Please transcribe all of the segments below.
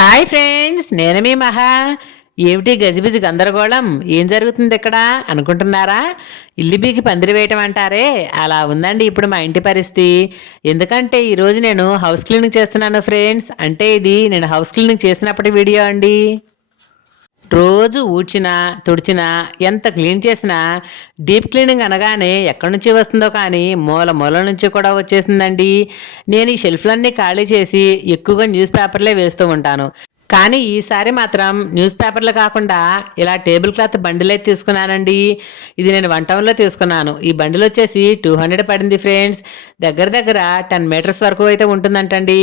Hi friends, నేను మీ మహా. ఏమిటి గజిబిజి గందరగోళం? ఏం జరుగుతుంది ఇక్కడ అనుకుంటున్నారా? ఇల్లు బీకి పందిరి వేయటం అంటారే, అలా ఉందండి ఇప్పుడు మా ఇంటి పరిస్థితి. ఎందుకంటే ఈరోజు నేను హౌస్ క్లీనింగ్ చేస్తున్నాను ఫ్రెండ్స్. అంటే ఇది నేను హౌస్ క్లీనింగ్ చేసినప్పటి వీడియో అండి. రోజు ఊడ్చినా తుడిచినా ఎంత క్లీన్ చేసినా డీప్ క్లీనింగ్ అనగానే ఎక్కడి నుంచి వస్తుందో కానీ మూల మూల నుంచి కూడా వచ్చేసిందండి. నేను ఈ షెల్ఫ్లన్నీ ఖాళీ చేసి ఎక్కువగా న్యూస్ పేపర్లే వేస్తూ ఉంటాను. కానీ ఈసారి మాత్రం న్యూస్ పేపర్లు కాకుండా ఇలా టేబుల్ క్లాత్ బండిల్ అయితే తీసుకున్నానండి. ఇది నేను 1 టౌన్లో తీసుకున్నాను. ఈ బండిల్ వచ్చేసి 200 పడింది ఫ్రెండ్స్. దగ్గర దగ్గర 10 మీటర్స్ వరకు అయితే ఉంటుందంటండి.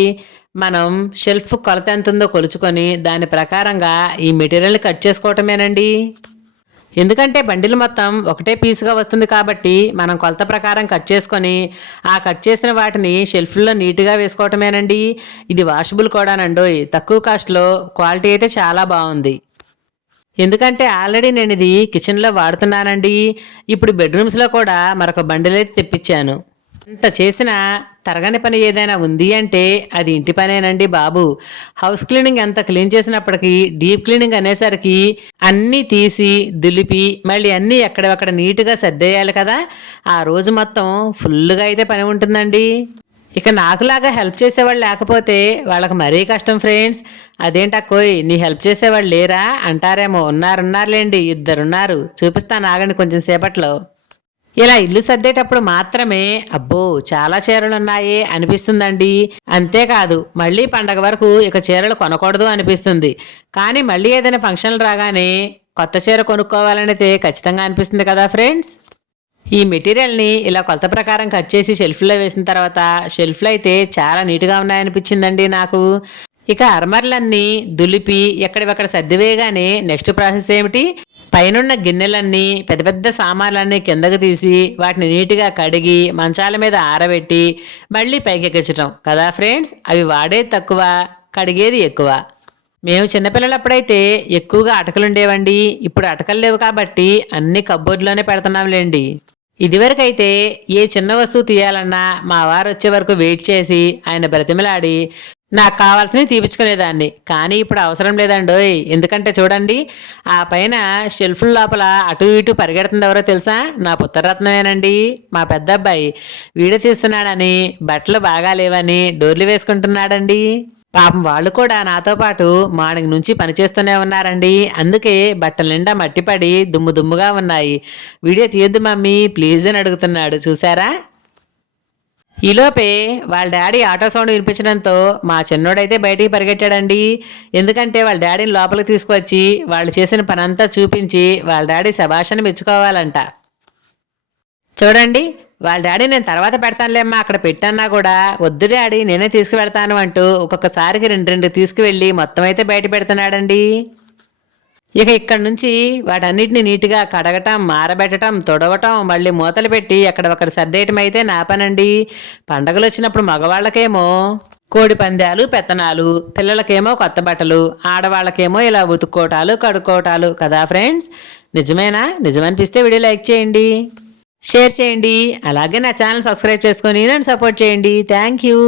మనం షెల్ఫ్ కొలత ఎంత ఉందో కొలుచుకొని దాని ప్రకారంగా ఈ మెటీరియల్ని కట్ చేసుకోవటమేనండి. ఎందుకంటే బండిల్ మొత్తం ఒకటే పీసుగా వస్తుంది కాబట్టి మనం కొలత ప్రకారం కట్ చేసుకొని ఆ కట్ చేసిన వాటిని షెల్ఫ్లో నీట్గా వేసుకోవటమేనండి. ఇది వాషబుల్ కూడానండోయ్. తక్కువ కాస్ట్లో క్వాలిటీ అయితే చాలా బాగుంది. ఎందుకంటే ఆల్రెడీ నేను ఇది కిచెన్లో వాడుతున్నానండి. ఇప్పుడు బెడ్రూమ్స్లో కూడా మరొక బండిల్ అయితే తెప్పించాను. ఎంత చేసినా తరగని పని ఏదైనా ఉంది అంటే అది ఇంటి పనేనండి బాబు. హౌస్ క్లీనింగ్ ఎంత క్లీన్ చేసినప్పటికీ డీప్ క్లీనింగ్ అనేసరికి అన్నీ తీసి దులిపి మళ్ళీ అన్నీ ఎక్కడెక్కడ నీట్గా సర్దేయాలి కదా. ఆ రోజు మొత్తం ఫుల్గా అయితే పని ఉంటుందండి. ఇక నాకులాగా హెల్ప్ చేసేవాళ్ళు లేకపోతే వాళ్ళకి మరీ కష్టం ఫ్రెండ్స్. అదేంటక్కోయ్, నీ హెల్ప్ చేసేవాళ్ళు లేరా అంటారేమో. ఉన్నారులేండి, 2 ఉన్నారు. చూపిస్తాను ఆగండి కొంచెం సేపట్లో. ఇలా ఇల్లు సర్దేటప్పుడు మాత్రమే అబ్బో చాలా చీరలు ఉన్నాయే అనిపిస్తుందండి. అంతేకాదు మళ్ళీ పండగ వరకు ఇక చీరలు కొనకూడదు అనిపిస్తుంది. కానీ మళ్ళీ ఏదైనా ఫంక్షన్లు రాగానే కొత్త చీర కొనుక్కోవాలనైతే ఖచ్చితంగా అనిపిస్తుంది కదా ఫ్రెండ్స్. ఈ మెటీరియల్ని ఇలా కొలత ప్రకారం కట్ చేసి షెల్ఫ్లో వేసిన తర్వాత షెల్ఫ్లు అయితే చాలా నీట్గా ఉన్నాయనిపించిందండి నాకు. ఇక అర్మర్లన్నీ దులిపి ఎక్కడివక్కడ సర్దివేయగానే నెక్స్ట్ ప్రాసెస్ ఏమిటి, పైనున్న గిన్నెలన్నీ పెద్ద పెద్ద సామాన్లన్నీ కిందకు తీసి వాటిని నీట్గా కడిగి మంచాల మీద ఆరబెట్టి మళ్ళీ పైకెక్కించటం కదా ఫ్రెండ్స్. అవి వాడేది తక్కువ, కడిగేది ఎక్కువ. మేము చిన్నపిల్లలప్పుడైతే ఎక్కువగా అటకలు ఉండేవండి. ఇప్పుడు అటకలు లేవు కాబట్టి అన్ని కబ్బోర్డ్లోనే పెడుతున్నాంలేండి. ఇదివరకైతే ఏ చిన్న వస్తువు తీయాలన్నా మా వారు వచ్చే వరకు వెయిట్ చేసి ఆయన బ్రతిమలాడి నాకు కావాల్సినవి తీపించుకునేదాన్ని. కానీ ఇప్పుడు అవసరం లేదండోయ్. ఎందుకంటే చూడండి, ఆ పైన షెల్ఫ్ల లోపల అటు ఇటు పరిగెడుతుంది ఎవరో తెలుసా? నా పుత్రరత్నమేనండి, మా పెద్ద అబ్బాయి. వీడియో తీస్తున్నాడని బట్టలు బాగా లేవని డోర్లు వేసుకుంటున్నాడండి. పాపం వాళ్ళు కూడా నాతో పాటు మార్నింగ్ నుంచి పనిచేస్తూనే ఉన్నారండి. అందుకే బట్టల నిండా మట్టిపడి దుమ్ము దుమ్ముగా ఉన్నాయి. వీడియో తీయొద్దు మమ్మీ ప్లీజ్ అని అడుగుతున్నాడు, చూసారా? ఈలోపే వాళ్ళ డాడీ ఆటో సౌండ్ వినిపించడంతో మా చిన్నోడైతే బయటికి పరిగెట్టాడండి. ఎందుకంటే వాళ్ళ డాడీని లోపలికి తీసుకొచ్చి వాళ్ళు చేసిన పనంతా చూపించి వాళ్ళ డాడీ శభాషని మెచ్చుకోవాలంట. చూడండి, వాళ్ళ డాడీ నేను తర్వాత పెడతానులేమ్మా అక్కడ పెట్టన్నా కూడా వద్దు డాడీ నేనే తీసుకువెళ్తాను అంటూ ఒక్కొక్కసారికి 2 తీసుకువెళ్ళి మొత్తం అయితే బయట పెడుతున్నాడండి. ఇక ఇక్కడ నుంచి వాటన్నిటిని నీట్గా కడగటం, ఆరబెట్టడం, తొడవటం, మళ్ళీ మూతలు పెట్టి ఎక్కడొక్కడ సర్దేయటం అయితే నా పనండి. పండగలు వచ్చినప్పుడు మగవాళ్ళకేమో కోడి పందాలు, పెత్తనాలు, పిల్లలకేమో కొత్త బట్టలు, ఆడవాళ్ళకేమో ఇలా ఉతుక్కోటాలు, కడుక్కోటాలు కదా ఫ్రెండ్స్. నిజమేనా? నిజమనిపిస్తే వీడియో లైక్ చేయండి, షేర్ చేయండి, అలాగే నా ఛానల్ సబ్స్క్రైబ్ చేసుకొని నన్ను సపోర్ట్ చేయండి. Thank you.